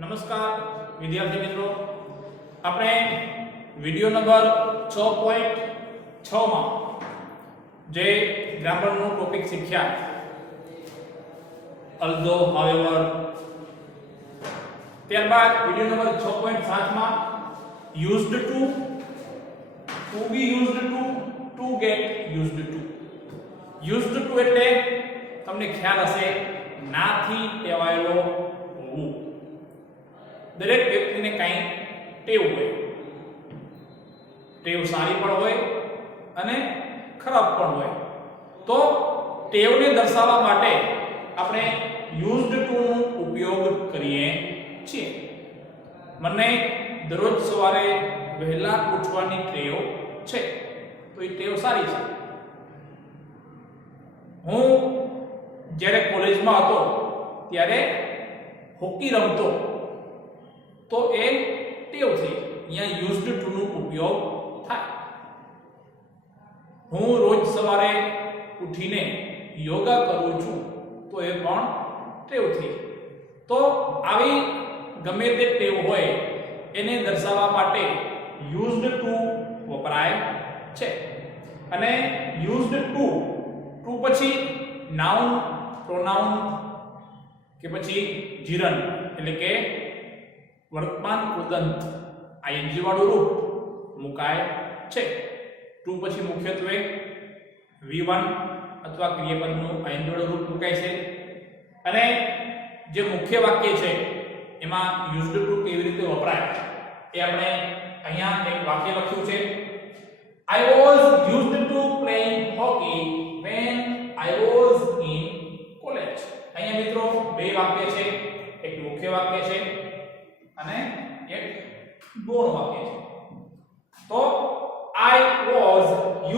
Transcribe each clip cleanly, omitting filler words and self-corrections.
નમસ્કાર વિદ્યાર્થી મિત્રો, આપણે વિડિયો નંબર 6.6 માં જે ગ્રામરનો ટોપિક શીખ્યા although, however, ત્યારબાદ વિડિયો નંબર 6.7 માં used to be used to get used to. used to એટલે તમને ખ્યાલ હશે નાથી ટેવાયેલો હોવું. દરેક વ્યક્તિને કંઈ ટેવ હોય, ટેવ સારી પણ હોય અને ખરાબ પણ હોય. તો ટેવને દર્શાવવા માટે આપણે used to નો ઉપયોગ કરીએ છીએ. મને દરરોજ સવારે વહેલા ઉઠવાની ટેવ છે, તો એ ટેવ સારી છે. હું જ્યારે કોલેજમાં હતો ત્યારે હોકી રમતો, તો એ ટેવ થઈ. અહીંયા used to નો ઉપયોગ થાય. હું રોજ સવારે ઉઠીને યોગા કરું છું, તો એ પણ ટેવ થઈ. તો આવી ગમે તે ટેવ હોય એને દર્શાવવા માટે used to વપરાય છે. અને used to પછી નાઉન, પ્રોનાઉન કે પછી જીરન એટલે કે વર્તમાન કૃદંત ing વાળું રૂપ મુકાય છે. ટુ પછી મુખ્યત્વે V1 અથવા ક્રિયાપદનું ing વાળું રૂપ મુકાય છે. અને જે મુખ્ય વાક્ય છે એમાં used to કેવી રીતે વપરાય એ આપણે અહીંયા એક વાક્ય લખ્યું છે. I was used to playing hockey when I was in college. અહીંયા મિત્રો બે વાક્ય છે, એક મુખ્ય વાક્ય છે અને એક ગૌણ વાક્ય છે. તો I was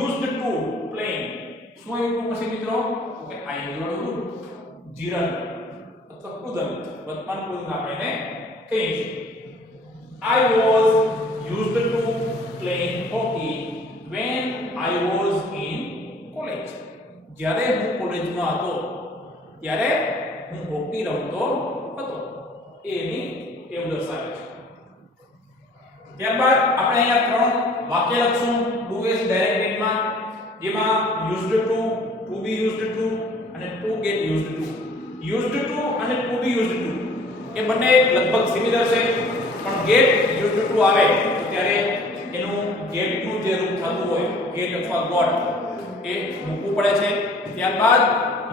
used to playing, શું આવ્યું પછી મિત્રો? તો કે ing વાળું રૂપ જીરન અથવા કૃદંત, વર્તમાન કૃદંત આપણે કહીએ છીએ. I was used to playing hockey when I was in college. જ્યારે હું કોલેજમાં હતો ત્યારે હું હોકી રમતો હતો. એની ટેવ દર્શાવે છે. ત્યારબાદ આપણે અહીંયા ત્રણ વાક્ય લખશું do as ડાયરેક્ટ માં, જેમાં used to be used to અને to get used to. used to અને to be used to એ બંને લગભગ સિમિલર છે, પણ get used to આવે ત્યારે એનું get નું જે રૂપ થતું હોય get અથવા got એ મૂકવું પડે છે. ત્યારબાદ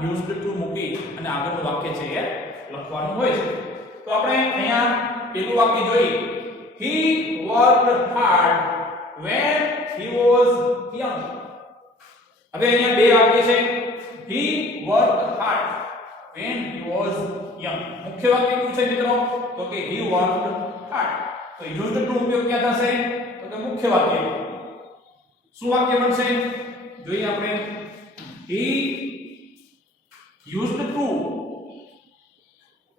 used to મૂકી અને આગળનું વાક્ય છે એ લખવાનું હોય છે. તો આપણે અહીંયા પહેલું વાક્ય જોઈએ. He worked hard when he was young. હવે અહીંયા બે વાક્ય છે. He worked hard when he was young. મુખ્ય વાક્ય શું છે મિત્રો? તો કે he worked hard. તો used to ઉપયોગ ક્યાં થશે? તો કે મુખ્ય વાક્ય. શું વાક્ય બનશે? જોઈએ આપણે. He used to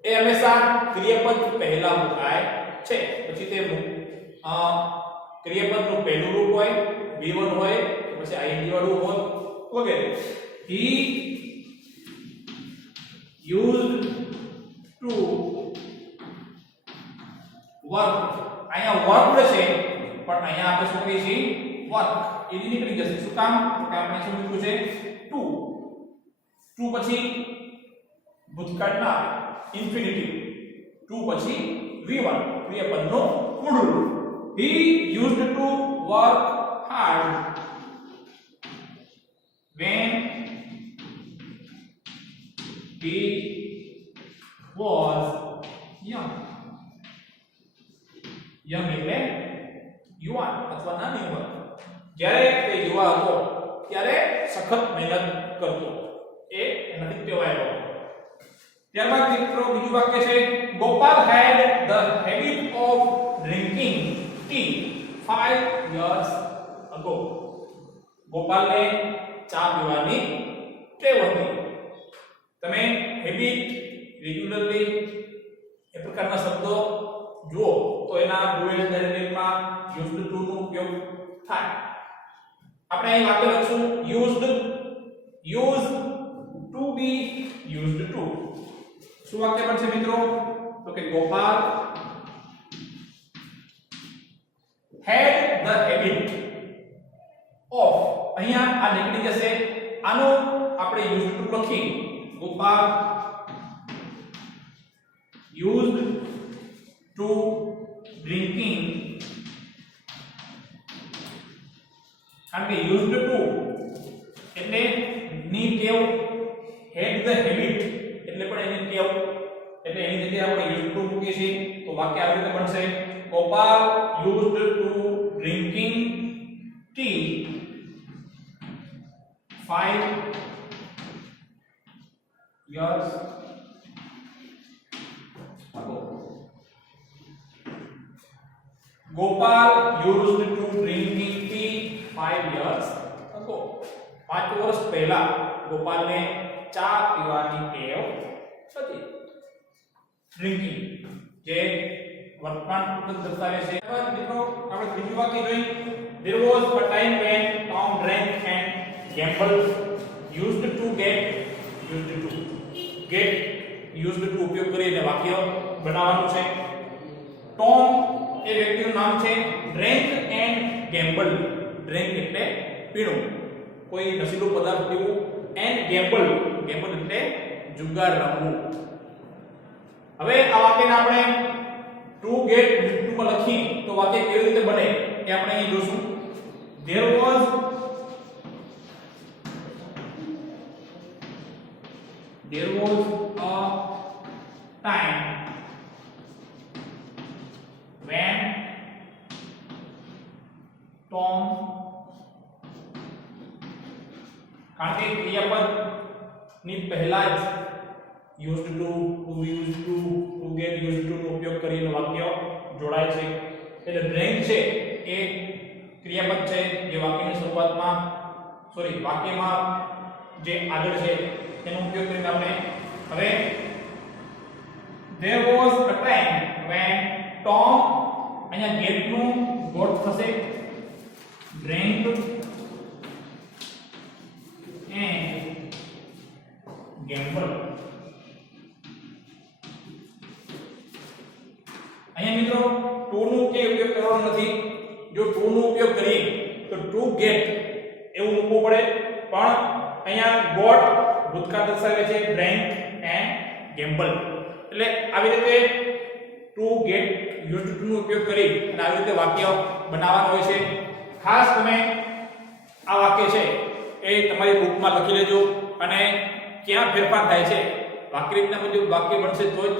એ હંમેશા ક્રિયાપદ પહેલા મુકાય છે. પછી તે ક્રિયાપદનું પહેલું રૂપ હોય, V1 હોય, પછી ing વાળું હોય વગેરે. He used to work. અહીંયા worked છે, પણ અહીંયા આપણે શું કહીએ છીએ? વર્ક. એ નીકળી જશે. શું કામ? તો કે આપણે શું મૂક્યું છે? ટુ. ટુ પછી ભૂતકાળના ઇન્ફિનિટિવ. ટુ પછી V1 ક્રિયાપદનો મૂળ રૂપ. He used to work hard when he was young. young એટલે યુવાન અથવા નાની ઉંમર. જ્યારે તે યુવા હતો ત્યારે સખત મહેનત કરતો. એ એનાથી ટેવાયેલો. ત્યારબાદ મિત્રો બીજું વાક્ય છે. Gopal had the habit of drinking tea 5 years ago. ગોપાલને ચા પીવાની ટેવ હતી. તમે હેબિટ, રેગ્યુલરલી એ પ્રકારના શબ્દો જુઓ તો એના ડુએલ ડાયરેક્ટમાં used to નો ઉપયોગ થાય. આપણે અહીં વાક્ય લખશું used to be used to. શું વાક્ય બનશે મિત્રો? તો કે Gopal had the habit of, અહીંયા આ નીકળી જશે, આનો આપણે used to લખી, ગોપાલ used to drinking, કારણ કે used to એટલે ની ટેવ, had the habit એટલે પણ એની ટેવ, એટલે એની જગ્યાએ આપણે used to મૂકીએ છીએ તો વાક્ય આવી રીતે બનશે, Gopal used to drinking tea 5 years ago. Gopal used to drinking tea 5 years ago. 5 વર્ષ પહેલા ગોપાલને ચા પીવાની ટેવ હતી. ડ્રિંકિંગ જે વર્તમાન પૂર્ણ દર્શાવે છે. હવે મિત્રો આપણે ત્રીજું વાક્ય જોઈએ. There was a time when Tom drank and gambled. Used to get used to ઉપયોગ કરીને વાક્ય બનાવવાનું છે. ટોમ એ વ્યક્તિનું નામ છે. ડ્રેન્ક એન્ડ ગેમ્બલ, ડ્રેન્ક એટલે પીણું, કોઈ નશીલું પદાર્થ પીવું, એન્ડ ગેમ્બલ એટલે જુગાર રમવું. હવે આ વાક્યને આપણે ટુ ગેટ યુઝ્ડ ટુ માં લખી તો વાક્ય કેવી રીતે બને એ આપણે અહીં જોશું. There was a time when Tom, કારણ કે ક્રિયાપદ ની પહેલા જ used to, who used to get used to નો ઉપયોગ કરીને વાક્ય જોડાય છે. એટલે ડ્રેન્ક છે એ ક્રિયાપદ છે જે વાક્યની શરૂઆતમાં વાક્યમાં જે આગળ છે તેનો ઉપયોગ કરીને આપણે હવે there was a time when Tom, અહીંયા get નું ગોટ થશે, drank and gambled. અહીંયા મિત્રો ટુ નો કે ઉપયોગ કરવાનો નથી. જો ટુ નો ઉપયોગ કરીએ તો ટુ ગેટ એવું મૂકવું પડે, પણ અહીંયા ગોટ ભૂતકાળ દર્શાવે છે, ડ્રેન્ક એન્ડ ગેમ્બલ. એટલે આવી રીતે ટુ ગેટ યુઝ્ડ ટુ નો ઉપયોગ કરી અને આવી રીતે વાક્ય બનાવવાનું હોય છે. ખાસ તમે આ વાક્ય છે એ તમારી બુકમાં લખી લેજો અને ક્યાં ફેરફાર થાય છે વાક્ય રીતના મુજબ વાક્ય બનશે તો જ